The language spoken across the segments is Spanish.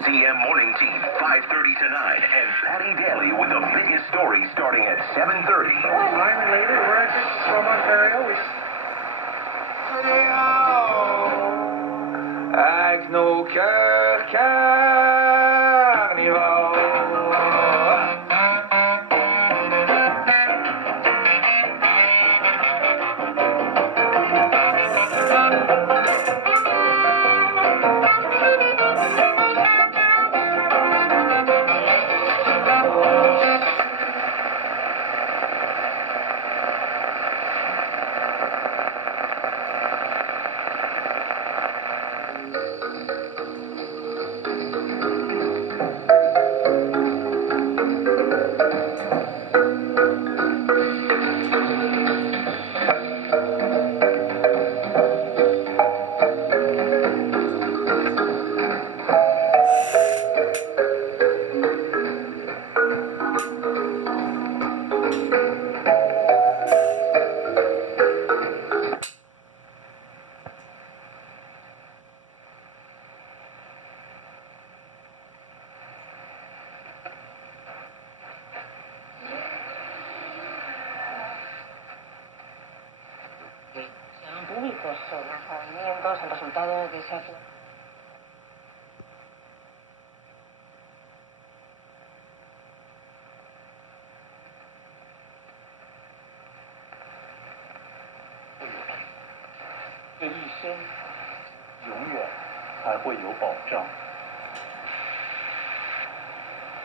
RCA Morning Team, 5:30 to 9, and Patty Daly with the biggest story starting at 7:30. Finally, lady, we're from Ontario. Avec nos cœurs carnivores. Sean públicos los movimientos, el resultado que se hace.这一生永远还会有保障。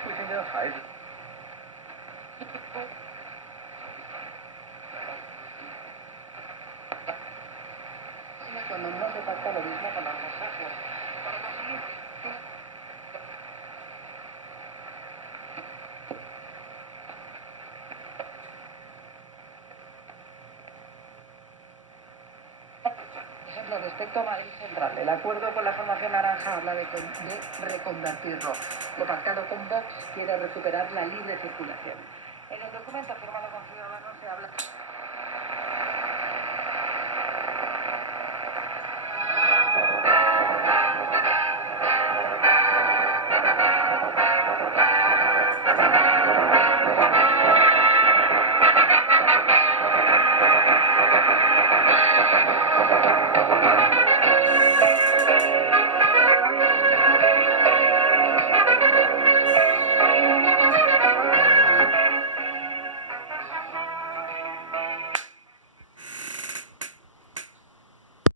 父亲跟孩子。Cuando no se pacta lo mismo con ambos socios. Para conseguir ejemplo, respecto a Madrid Central, el acuerdo con la formación naranja habla de reconvertirlo. Lo pactado con Vox quiere recuperar la libre circulación. En el documento firmado con Ciudadanos se habla...